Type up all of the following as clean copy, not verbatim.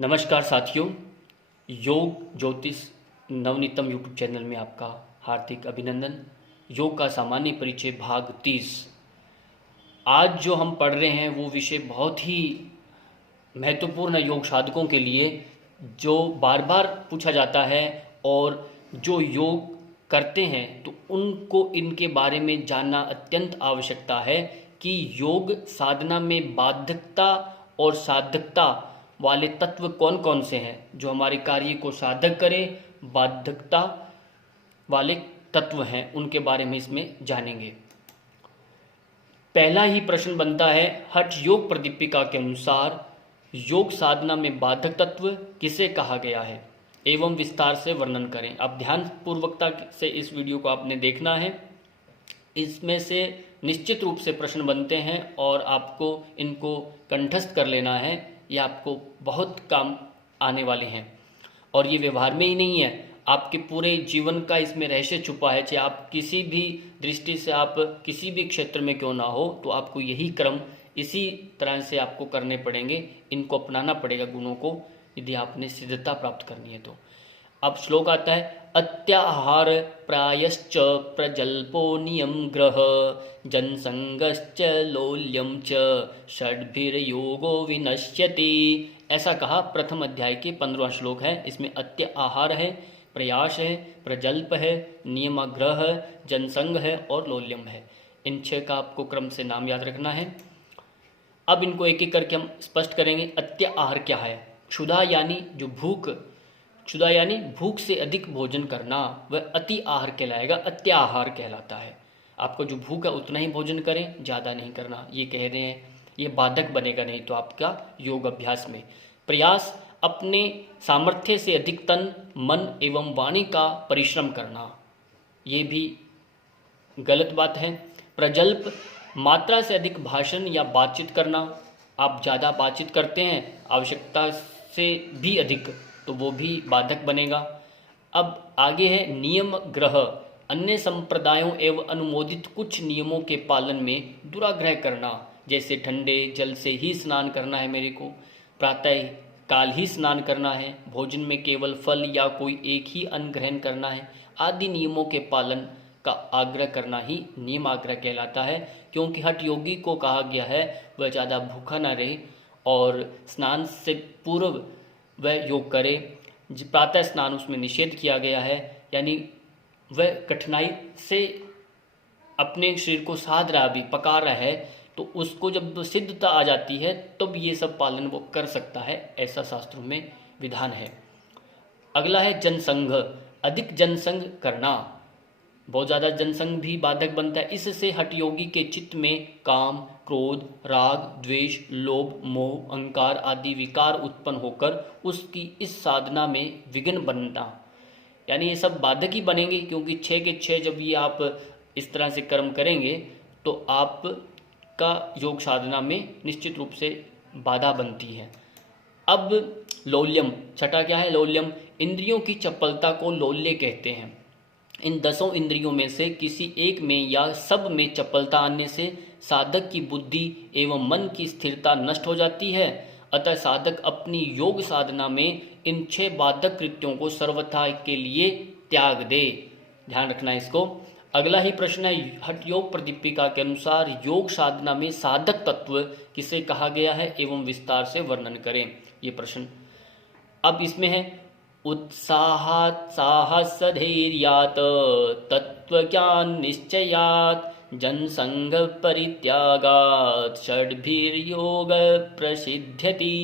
नमस्कार साथियों, योग ज्योतिष नवनीतम यूट्यूब चैनल में आपका हार्दिक अभिनंदन। योग का सामान्य परिचय भाग 30। आज जो हम पढ़ रहे हैं वो विषय बहुत ही महत्वपूर्ण है योग साधकों के लिए, जो बार बार पूछा जाता है और जो योग करते हैं तो उनको इनके बारे में जानना अत्यंत आवश्यकता है कि योग साधना में बाधकता और साधकता वाले तत्व कौन कौन से हैं जो हमारे कार्य को साधक करें। बाधकता वाले तत्व हैं, उनके बारे में इसमें जानेंगे। पहला ही प्रश्न बनता है, हठ योग प्रदीपिका के अनुसार योग साधना में बाधक तत्व किसे कहा गया है एवं विस्तार से वर्णन करें। अब ध्यान पूर्वकता से इस वीडियो को आपने देखना है। इसमें से निश्चित रूप से प्रश्न बनते हैं और आपको इनको कंठस्थ कर लेना है। ये आपको बहुत काम आने वाले हैं और ये व्यवहार में ही नहीं है, आपके पूरे जीवन का इसमें रहस्य छुपा है। चाहे आप किसी भी दृष्टि से, आप किसी भी क्षेत्र में क्यों ना हो, तो आपको यही क्रम इसी तरह से आपको करने पड़ेंगे। इनको अपनाना पड़ेगा गुणों को, यदि आपने सिद्धता प्राप्त करनी है तो। अब श्लोक आता है, अत्याहार प्रायश्च प्रजल्पो नियम ग्रह जनसंगश्च लौल्यम च षड्भिर्योगो विनश्यति। ऐसा कहा। प्रथम अध्याय के 15वां श्लोक है। इसमें अत्य आहार है, प्रयास है, प्रजल्प है, नियमाग्रह, जनसंग है और लौल्यम है। इन 6 का आपको क्रम से नाम याद रखना है। अब इनको एक एक करके हम स्पष्ट करेंगे। अत्य आहार क्या है? क्षुधा यानी जो भूख, क्षुधा यानी भूख से अधिक भोजन करना, वह अति आहार कहलाएगा, अत्याहार कहलाता है। आपको जो भूख है उतना ही भोजन करें, ज़्यादा नहीं करना, ये कह रहे हैं। ये बाधक बनेगा नहीं तो आपका योग अभ्यास में। प्रयास, अपने सामर्थ्य से अधिक तन, मन एवं वाणी का परिश्रम करना, ये भी गलत बात है। प्रजल्प, मात्रा से अधिक भाषण या बातचीत करना। आप ज़्यादा बातचीत करते हैं आवश्यकता से भी अधिक, तो वो भी बाधक बनेगा। अब आगे है नियम ग्रह, अन्य संप्रदायों एवं अनुमोदित कुछ नियमों के पालन में दुराग्रह करना। जैसे ठंडे जल से ही स्नान करना है मेरे को, प्रातः काल ही स्नान करना है, भोजन में केवल फल या कोई एक ही अन्न ग्रहण करना है, आदि नियमों के पालन का आग्रह करना ही नियमाग्रह कहलाता है। क्योंकि हठ योगी को कहा गया है वह ज़्यादा भूखा ना रहे और स्नान से पूर्व वह योग करे। प्रातः स्नान उसमें निषेध किया गया है, यानी वह कठिनाई से अपने शरीर को साध रहा, भी पका रहा है, तो उसको जब सिद्धता आ जाती है तब ये सब पालन वो कर सकता है, ऐसा शास्त्रों में विधान है। अगला है जनसंघ, अधिक जनसंग करना। बहुत ज़्यादा जनसंग भी बाधक बनता है। इससे हठ योगी के चित्त में काम, क्रोध, राग, द्वेष, लोभ, मोह, अहंकार आदि विकार उत्पन्न होकर उसकी इस साधना में विघ्न बनना, यानी ये सब बाधक ही बनेंगे। क्योंकि 6 के 6 जब ये आप इस तरह से कर्म करेंगे तो आपका योग साधना में निश्चित रूप से बाधा बनती है। अब लौल्यम, छठा क्या है? लौल्यम, इंद्रियों की चपलता को लौल्य कहते हैं। इन 10 इंद्रियों में से किसी एक में या सब में चपलता आने से साधक की बुद्धि एवं मन की स्थिरता नष्ट हो जाती है। अतः साधक अपनी योग साधना में इन 6 बाधक कृत्यों को सर्वथा के लिए त्याग दे। ध्यान रखना इसको। अगला ही प्रश्न है, हठ योग प्रदीपिका के अनुसार योग साधना में साधक तत्व किसे कहा गया है एवं विस्तार से वर्णन करें। ये प्रश्न अब इसमें है, उत्साहात् साहसधैर्यात् तत्वज्ञान निश्चयात् जनसंग परित्यागात् षड्भिर्योग प्रसिद्ध्यति।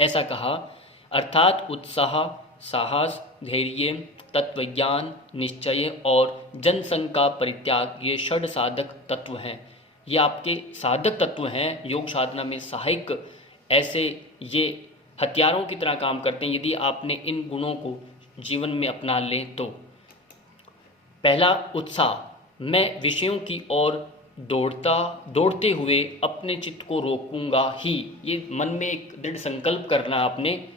ऐसा कहा। अर्थात उत्साह, साहस, धैर्य, तत्वज्ञान, निश्चय और जनसंग का परित्याग, ये षड साधक तत्व हैं। ये आपके साधक तत्व हैं, योग साधना में सहायक, ऐसे ये हथियारों की तरह काम करते हैं यदि आपने इन गुणों को जीवन में अपना लें तो। पहला, उत्साह, मैं विषयों की ओर दौड़ते हुए अपने चित्त को रोकूंगा ही। ये मन में एक दृढ़ संकल्प करना, आपने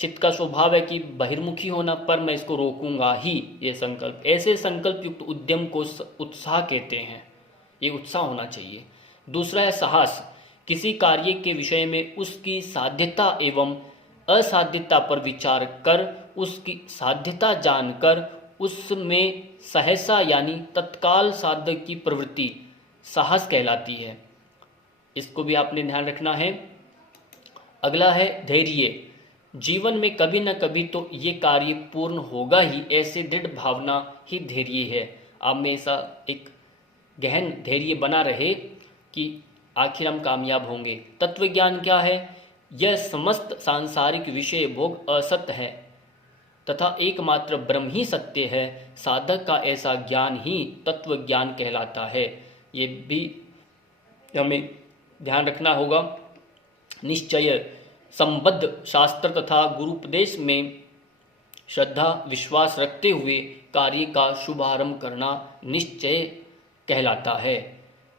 चित्त का स्वभाव है कि बहिर्मुखी होना, पर मैं इसको रोकूंगा ही, ये संकल्प। ऐसे संकल्प युक्त उद्यम को उत्साह कहते हैं। ये उत्साह होना चाहिए। दूसरा है साहस, किसी कार्य के विषय में उसकी साध्यता एवं असाध्यता पर विचार कर उसकी साध्यता जानकर उसमें सहसा यानी तत्काल साधक की प्रवृत्ति साहस कहलाती है। इसको भी आपने ध्यान रखना है। अगला है धैर्य। जीवन में कभी न कभी तो ये कार्य पूर्ण होगा ही, ऐसे दृढ़ भावना ही धैर्य है। आप में ऐसा एक गहन धैर्य बना रहे कि आखिर हम कामयाब होंगे। तत्व ज्ञान क्या है? यह समस्त सांसारिक विषय भोग असत्य है तथा एकमात्र ब्रह्म ही सत्य है। साधक का ऐसा ज्ञान ही तत्व ज्ञान कहलाता है। ये भी हमें ध्यान रखना होगा। निश्चय संबद्ध शास्त्र तथा गुरुपदेश में श्रद्धा विश्वास रखते हुए कार्य का शुभारंभ करना निश्चय कहलाता है।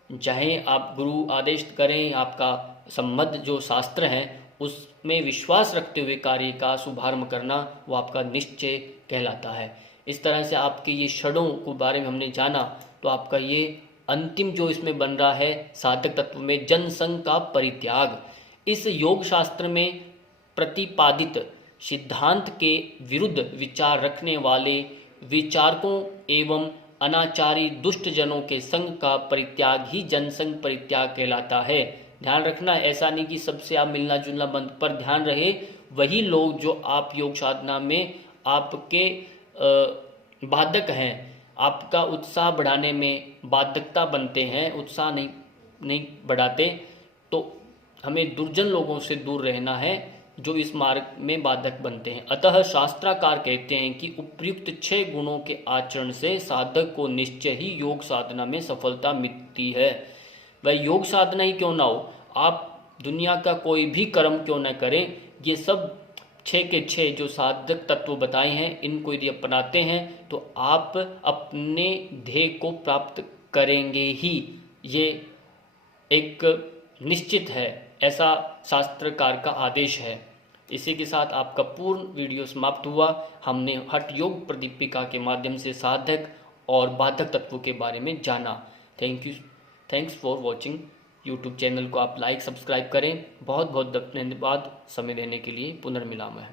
चाहे आप गुरु आदेश करें, आपका संबद्ध जो शास्त्र हैं उसमें विश्वास रखते हुए कार्य का शुभारंभ करना वो आपका निश्चय कहलाता है। इस तरह से आपके ये षडों के बारे में हमने जाना, तो आपका ये अंतिम जो इसमें बन रहा है साधक तत्व में जनसंग का परित्याग। इस योग शास्त्र में प्रतिपादित सिद्धांत के विरुद्ध विचार रखने वाले विचारकों एवं अनाचारी दुष्ट जनों के संग का परित्याग ही जनसंग परित्याग कहलाता है। ध्यान रखना, ऐसा नहीं कि सबसे आप मिलना जुलना बंद, पर ध्यान रहे वही लोग जो आप योग साधना में आपके बाधक हैं, आपका उत्साह बढ़ाने में बाधकता बनते हैं, उत्साह नहीं बढ़ाते, तो हमें दुर्जन लोगों से दूर रहना है जो इस मार्ग में बाधक बनते हैं। अतः शास्त्राकार कहते हैं कि उपर्युक्त 6 गुणों के आचरण से साधक को निश्चय ही योग साधना में सफलता मिलती है। वह योग साधना ही क्यों ना हो, आप दुनिया का कोई भी कर्म क्यों न करें, ये सब 6 के 6 जो साधक तत्व बताए हैं इनको यदि अपनाते हैं तो आप अपने ध्येय को प्राप्त करेंगे ही, ये एक निश्चित है, ऐसा शास्त्रकार का आदेश है। इसी के साथ आपका पूर्ण वीडियो समाप्त हुआ। हमने हठ योग प्रदीपिका के माध्यम से साधक और बाधक तत्वों के बारे में जाना। Thanks for watching. YouTube channel को आप लाइक सब्सक्राइब करें। बहुत बहुत धन्यवाद समय देने के लिए। पुनर्मिलामः।